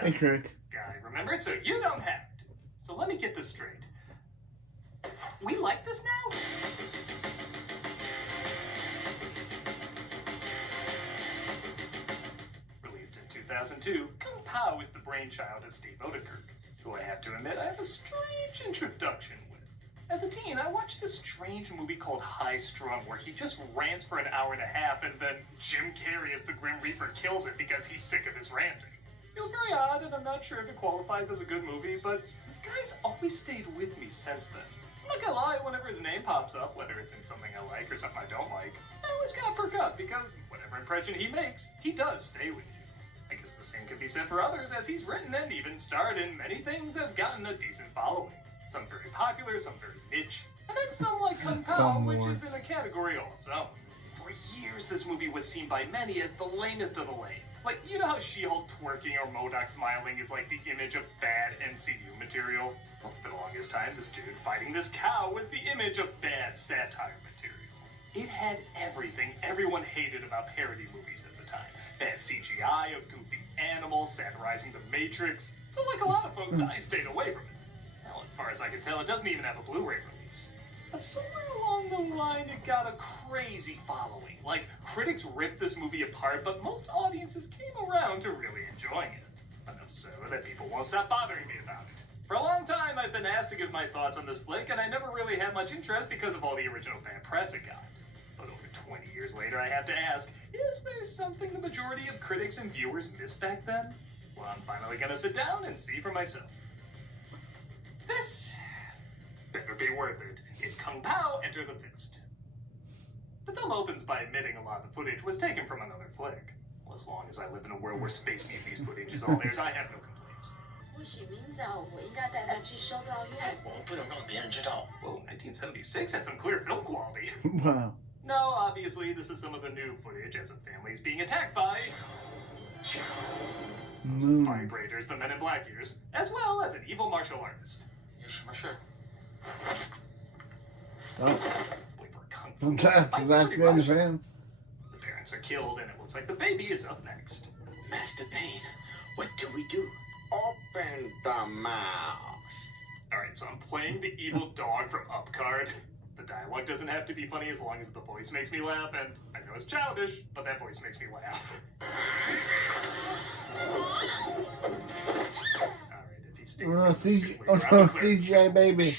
Hey, critic. Guy, remember? So you don't have to. So let me get this straight. We like this now? Released in 2002, Kom Pow is the brainchild of Steve Odekirk, who I have to admit I have a strange introduction with. As a teen, I watched a strange movie called High Strung where he just rants for an hour and a half and then Jim Carrey as the Grim Reaper kills it because he's sick of his ranting. It was very odd, and I'm not sure if it qualifies as a good movie, but this guy's always stayed with me since then. I'm not gonna lie, whenever his name pops up, whether it's in something I like or something I don't like, I always gotta perk up, because whatever impression he makes, he does stay with you. I guess the same can be said for others, as he's written and even starred in many things that have gotten a decent following. Some very popular, some very niche, and then some like Kom Pow, which is in a category all its own. For years, this movie was seen by many as the lamest of the lame. Like, you know how She-Hulk twerking or MODOK smiling is like the image of bad MCU material? Well, for the longest time, this dude fighting this cow was the image of bad satire material. It had everything everyone hated about parody movies at the time. Bad CGI, a goofy animal, satirizing the Matrix. So like a lot of folks, I stayed away from it. Now, as far as I can tell, it doesn't even have a Blu-ray release. But somewhere along the line, it got a crazy following. Like, critics ripped this movie apart, but most audiences came around to really enjoying it. Enough so that people won't stop bothering me about it. For a long time, I've been asked to give my thoughts on this flick, and I never really had much interest because of all the original bad press it got. But over 20 years later, I have to ask, is there something the majority of critics and viewers missed back then? Well, I'm finally gonna sit down and see for myself. This better be worth it. It's Kom Pow, Enter the Fist. The film opens by admitting a lot of the footage was taken from another flick. Well, as long as I live in a world where Space Mutants footage is all theirs, I have no complaints. Whoa, 1976 has some clear film quality. Wow. No, obviously, this is some of the new footage as a family is being attacked by vibrators, the Men in Black years, as well as an evil martial artist. Oh. Wait for Kung Fu. That's the end of him. The parents are killed, and it looks like the baby is up next. Master Payne, what do we do? Open the mouth. Alright, so I'm playing the evil dog from Up card. The dialogue doesn't have to be funny as long as the voice makes me laugh, and I know it's childish, but that voice makes me laugh. Alright, if he stays in the CGI baby.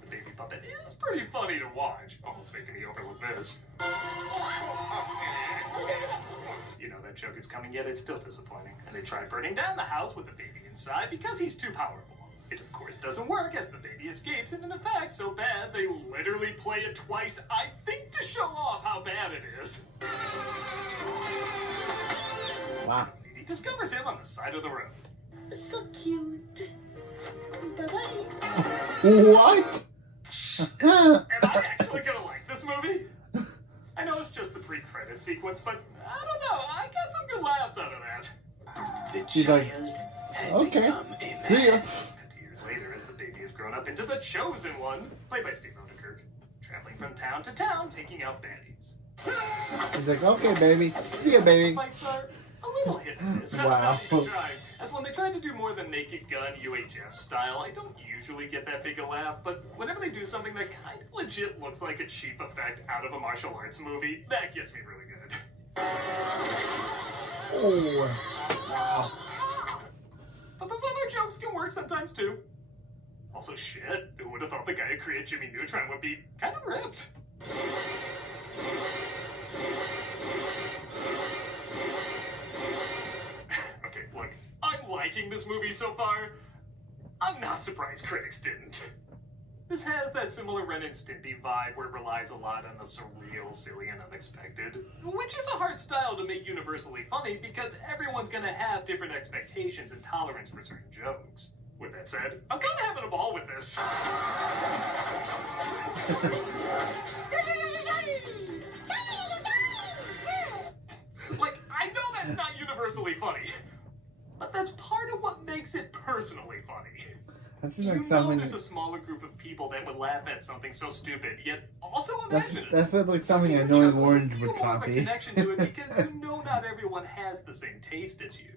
The baby puppet is pretty funny to watch, almost making me overlook this. You know that joke is coming, yet it's still disappointing. And they try burning down the house with the baby inside because he's too powerful. It, of course, doesn't work as the baby escapes, and in effect, so bad they literally play it twice, I think to show off how bad it is. Wow. He discovers him on the side of the road. So cute. Bye-bye. What? Am I actually gonna like this movie? I know it's just the pre-credit sequence, but I don't know, I got some good laughs out of that. The He's like, child had okay, become a see ya. man. 20 years later, as the baby has grown up into the Chosen One, played by Steve Odekirk, traveling from town to town, taking out baddies. He's like, okay, baby. See ya, baby. Fights are a little hit and miss. Wow. As when they tried to do more than Naked Gun UHF style, I don't usually get that big a laugh, but whenever they do something that kind of legit looks like a cheap effect out of a martial arts movie, that gets me really good. Oh. Wow. But those other jokes can work sometimes too. Also, shit, who would have thought the guy who created Jimmy Neutron would be kind of ripped? Okay, look, I'm liking this movie so far. I'm not surprised critics didn't. This has that similar Ren and Stimpy vibe where it relies a lot on the surreal, silly, and unexpected, which is a hard style to make universally funny because everyone's gonna have different expectations and tolerance for certain jokes. With that said, I'm kinda having a ball with this. Like, I know that's not universally funny, but that's part of what makes it personally funny. That seems You like know something. there's a smaller group of people that would laugh at something so stupid, yet also That imagine it. feels like So something if an you're annoying chuckling, orange you would feel more of a copy. connection to it because you know not everyone has the same taste as you.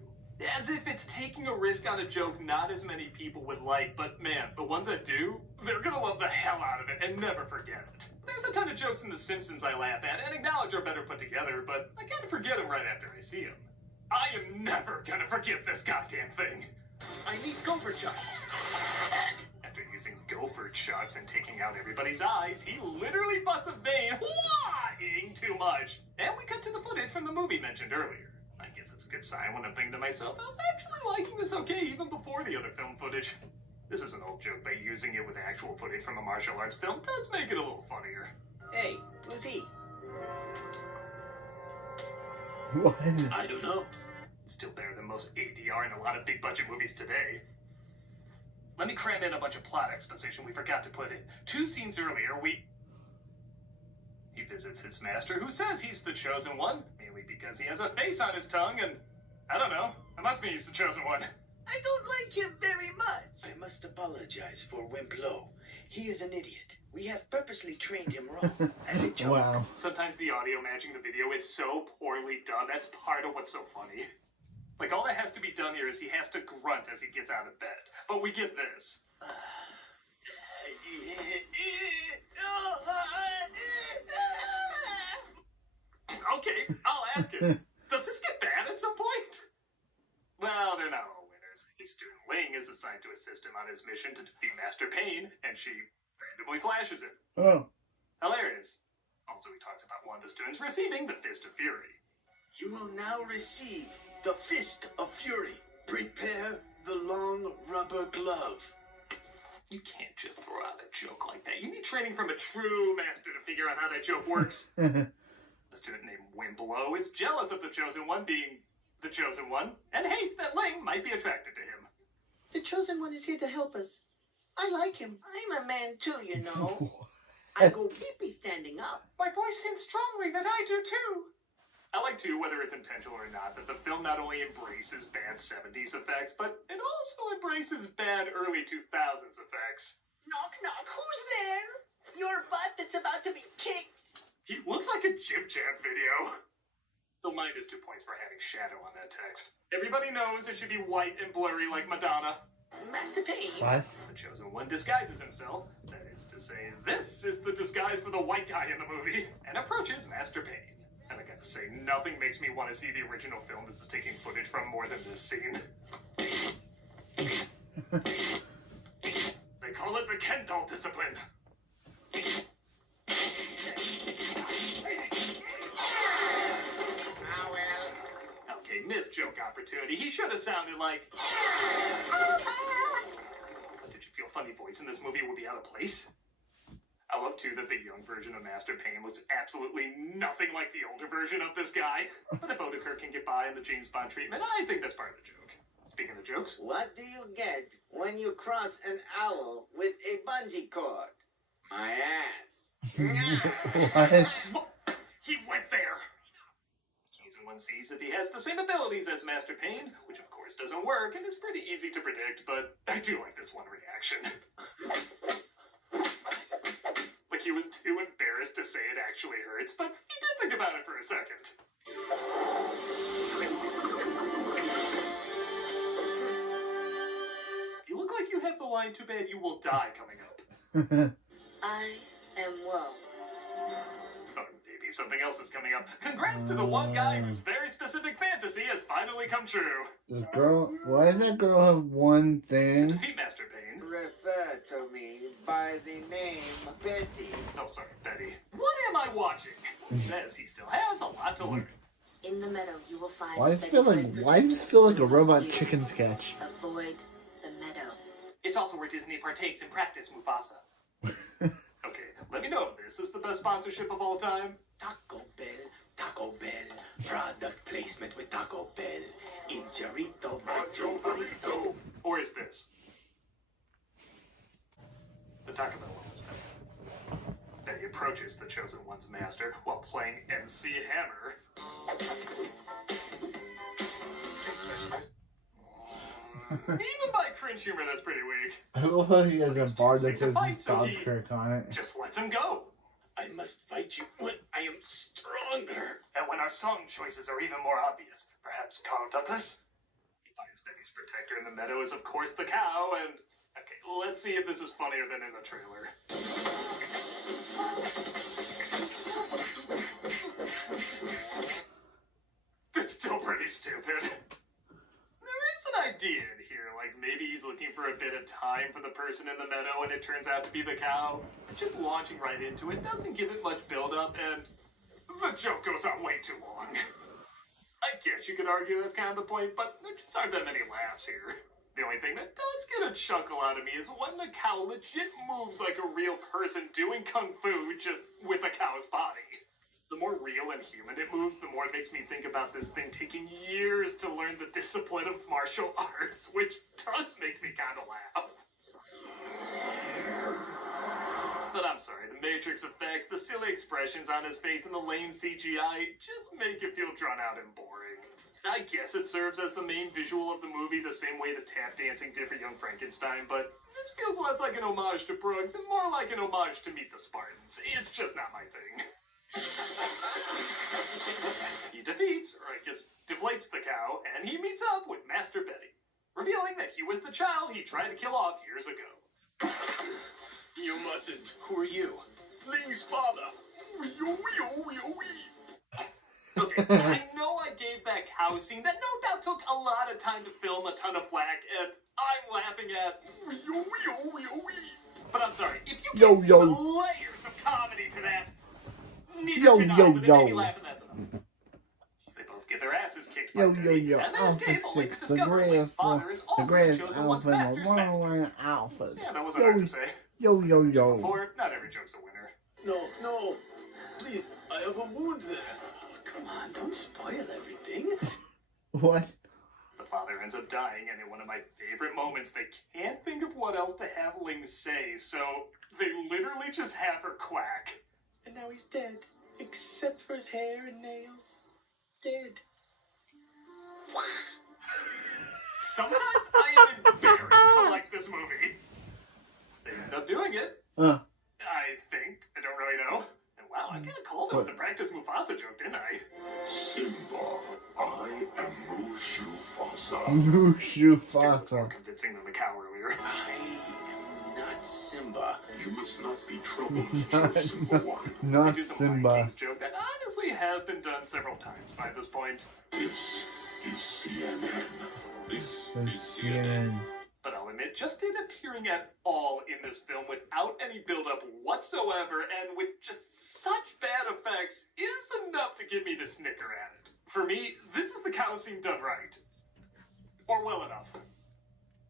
As if it's taking a risk on a joke not as many people would like, but man, the ones that do, they're gonna love the hell out of it and never forget it. There's a ton of jokes in The Simpsons I laugh at and acknowledge are better put together, but I kind of forget them right after I see them. I am never gonna forget this goddamn thing. I need gopher chucks. After using gopher chucks and taking out everybody's eyes, he literally busts a vein, whining too much. And we cut to the footage from the movie mentioned earlier. I guess it's a good sign when I'm thinking to myself, I was actually liking this okay even before the other film footage. This is an old joke, but using it with actual footage from a martial arts film does make it a little funnier. Hey, who's he? What? I don't know. Still better than most ADR in a lot of big budget movies today. Let me cram in a bunch of plot exposition we forgot to put in. 2 scenes earlier, he visits his master, who says he's the chosen one, mainly because he has a face on his tongue, and I don't know, it must mean he's the chosen one. I don't like him very much. I must apologize for Wimplo. He is an idiot. We have purposely trained him wrong as a joke. Wow. Sometimes the audio matching the video is so poorly done, that's part of what's so funny. Like, all that has to be done here is he has to grunt as he gets out of bed. But we get this. Okay, I'll ask him. Does this get bad at some point? Well, they're not all winners. His student Ling is assigned to assist him on his mission to defeat Master Pain, and she randomly flashes him. Oh. Hilarious. Also, he talks about one of the students receiving the Fist of Fury. You will now receive the Fist of Fury. Prepare the long rubber glove. You can't just throw out a joke like that. You need training from a true master to figure out how that joke works. A student named Wimplo is jealous of the Chosen One being the Chosen One, and hates that Ling might be attracted to him. The chosen one is here to help us. I like him. I'm a man too, you know. I go pee-pee standing up. My voice hints strongly that I do too. I like too, whether it's intentional or not, that the film not only embraces bad 70s effects, but it also embraces bad early 2000s effects. Knock, knock. Who's there? Your butt that's about to be kicked. He looks like a Jib Jab video. Though -2 points for having shadow on that text. Everybody knows it should be white and blurry like Madonna. Master Pain. What? The Chosen One disguises himself. That is to say, this is the disguise for the white guy in the movie, and approaches Master Pain. And I gotta say, nothing makes me want to see the original film this is taking footage from more than this scene. They call it the Ken doll discipline. Okay, missed joke opportunity. He should have sounded like... Did you feel funny voice in this movie would be out of place? I love, too, that the young version of Master Pain looks absolutely nothing like the older version of this guy. But if Odenkirk can get by in the James Bond treatment, I think that's part of the joke. Speaking of jokes... What do you get when you cross an owl with a bungee cord? My ass. What? He went there! Chosen One sees if he has the same abilities as Master Pain, which of course doesn't work, and is pretty easy to predict, but I do like this one reaction. Like he was too embarrassed to say it actually hurts, but he did think about it for a second. You look like you have the line, "Too bad you will die," coming up. I am well. Or maybe something else is coming up. Congrats to the one guy whose very specific fantasy has finally come true. This girl, why does that girl have one To thing? defeat Master Pain. Refer to me by the name Betty. Oh, sorry, Betty. What am I watching? He says he still has a lot to learn. In the meadow, you will find. Why does it feel like? Why does this feel like a robot chicken sketch? Avoid the meadow. It's also where Disney partakes in practice, Mufasa. Okay, let me know if this is the best sponsorship of all time. Taco Bell, product placement with Taco Bell. Injarito, macho burrito. Or is this? The Taco Bell one was better. Betty approaches the Chosen One's master while playing MC Hammer. Even by cringe humor that's pretty weak. I love how he has a bar that says Fight, he so stops he Kirk on it. just lets him go. I must fight you when I am stronger. And when our song choices are even more obvious, perhaps Carl Douglas? He finds Betty's protector in the meadow is, of course, the cow, and... Okay, let's see if this is funnier than in the trailer. It's still pretty stupid. There is an idea in here, like maybe he's looking for a bit of time for the person in the meadow and it turns out to be the cow. Just launching right into it doesn't give it much build-up, and the joke goes on way too long. I guess you could argue that's kind of the point, but there just aren't that many laughs here. The only thing that does get a chuckle out of me is when the cow legit moves like a real person doing kung fu just with a cow's body. The more real and human it moves, the more it makes me think about this thing taking years to learn the discipline of martial arts, which does make me kind of laugh. But I'm sorry, the Matrix effects, the silly expressions on his face, and the lame CGI just make it feel drawn out and boring. I guess it serves as the main visual of the movie the same way the tap dancing did for Young Frankenstein, but this feels less like an homage to Brooks and more like an homage to Meet the Spartans. It's just not my thing. He defeats, or I guess deflates the cow, and he meets up with Master Betty, revealing that he was the child he tried to kill off years ago. You mustn't. Who are you? Ling's father. Okay, I know I gave that cow scene that no doubt took a lot of time to film, a ton of flack, and I'm laughing at... But I'm sorry, if you can't see the layers of comedy to that, neither can I, but it made me laugh, and that's enough. They both get their asses kicked by Betty, and they escape only to discover Lane's father is also the chosen one's master's master. Alphas. Yeah, that wasn't hard to say. Yo. Before, not every joke's a winner. No. Please, I have a wound there. Come on, don't spoil everything. What? The father ends up dying, and in one of my favorite moments, they can't think of what else to have Ling say, so they literally just have her quack. And now he's dead, except for his hair and nails. Dead. Sometimes I am embarrassed to like this movie. They end up doing it. I think. I don't really know. And wow, I kind of called it with the practice Mufasa joke, didn't I? Simba, I am Mushufasa. Mushufasa. More convincing than the cow earlier. I am not Simba. You must not be troubled, Simba One. Not They do some Simba. Lion King's joke that honestly have been done several times by this point. This is CNN. This There's is CNN. CNN. But I'll admit, just it appearing at all in this film without any build-up whatsoever and with just such bad effects is enough to get me to snicker at it. For me, this is the cow scene done right. Or well enough.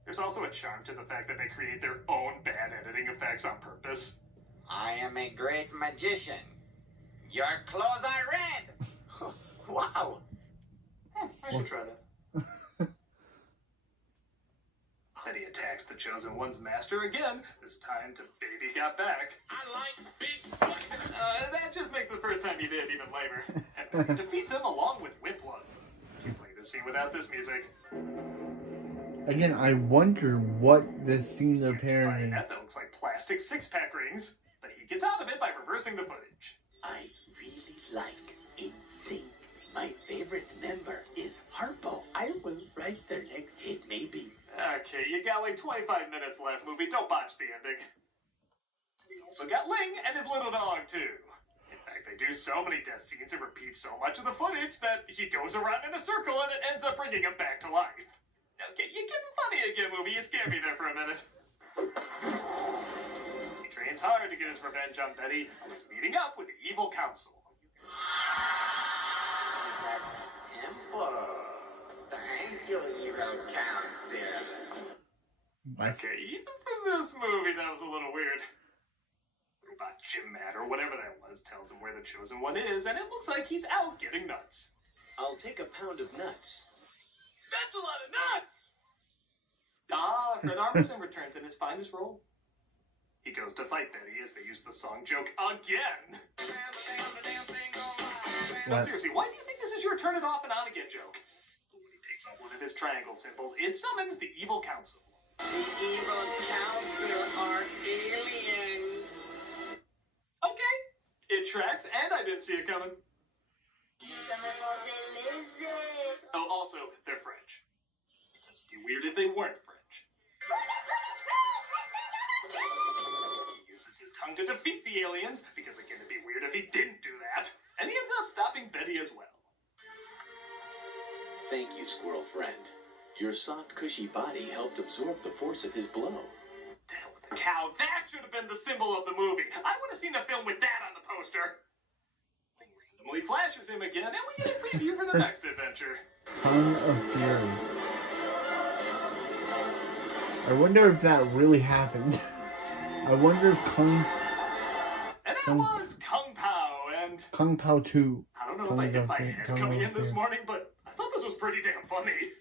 There's also a charm to the fact that they create their own bad editing effects on purpose. I am a great magician. Your clothes are red. Wow. I should try that. Betty attacks the Chosen One's master again, this time to Baby Got Back. I like big butts. That just makes the first time he did even lamer. And Betty defeats him along with Whiplood. You play this scene without this music. Again, I wonder what this scene they're By parodying. that looks like plastic six-pack rings, but he gets out of it by reversing the footage. I really like NSYNC. My favorite member is Harpo. I will write their next hit, maybe. Okay, you got like 25 minutes left, movie. Don't botch the ending. We also got Ling and his little dog, too. In fact, they do so many death scenes and repeat so much of the footage that he goes around in a circle and it ends up bringing him back to life. Okay, you're getting funny again, movie. You scared me there for a minute. He trains hard to get his revenge on Betty and is meeting up with the evil council. Is that the temple? Thank you, evil council. Okay, even for this movie, that was a little weird. Robot Jim Matt, or whatever that was, tells him where the Chosen One is, and it looks like he's out getting nuts. I'll take a pound of nuts. That's a lot of nuts! Fred Armisen returns in his finest role. He goes to fight Betty as they use the song joke again. No, seriously, why do you think this is your turn it off and on again joke? When he takes off one of his triangle symbols, it summons the evil council. The evil council are aliens. Okay, it tracks, and I didn't see it coming. Oh, also, they're French. It'd just be weird if they weren't French. He uses his tongue to defeat the aliens, because again, it'd be weird if he didn't do that. And he ends up stopping Betty as well. Thank you, squirrel friend. Your soft, cushy body helped absorb the force of his blow. To hell with the cow, that should have been the symbol of the movie. I would have seen a film with that on the poster. He randomly flashes him again, and we get a preview for the next adventure. Tongue of Fury. I wonder if that really happened. I wonder if And that was Kom Pow, and Kom Pow 2. I don't know if I hit my head coming in this morning, but I thought this was pretty damn funny.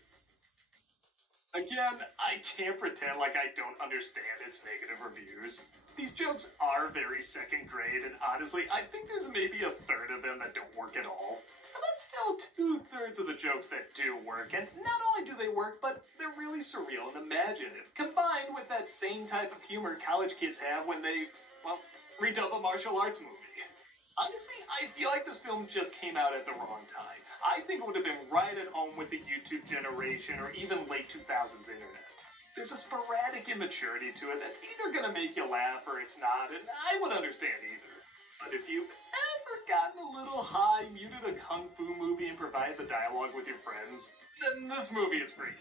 Again, I can't pretend like I don't understand its negative reviews. These jokes are very second grade, and honestly, I think there's maybe a third of them that don't work at all. But that's still 2/3 of the jokes that do work, and not only do they work, but they're really surreal and imaginative, combined with that same type of humor college kids have when they, well, redub a martial arts movie. Honestly, I feel like this film just came out at the wrong time. I think it would have been right at home with the YouTube generation or even late 2000s internet. There's a sporadic immaturity to it that's either going to make you laugh or it's not, and I would understand either. But if you've ever gotten a little high, muted a kung fu movie and provided the dialogue with your friends, then this movie is for you.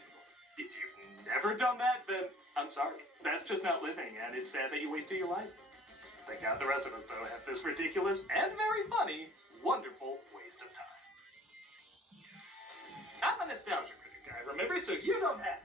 If you've never done that, then I'm sorry. That's just not living, and it's sad that you wasted your life. Thank God the rest of us, though, have this ridiculous and very funny, wonderful waste of time. I'm a nostalgia critic guy, remember, so you don't have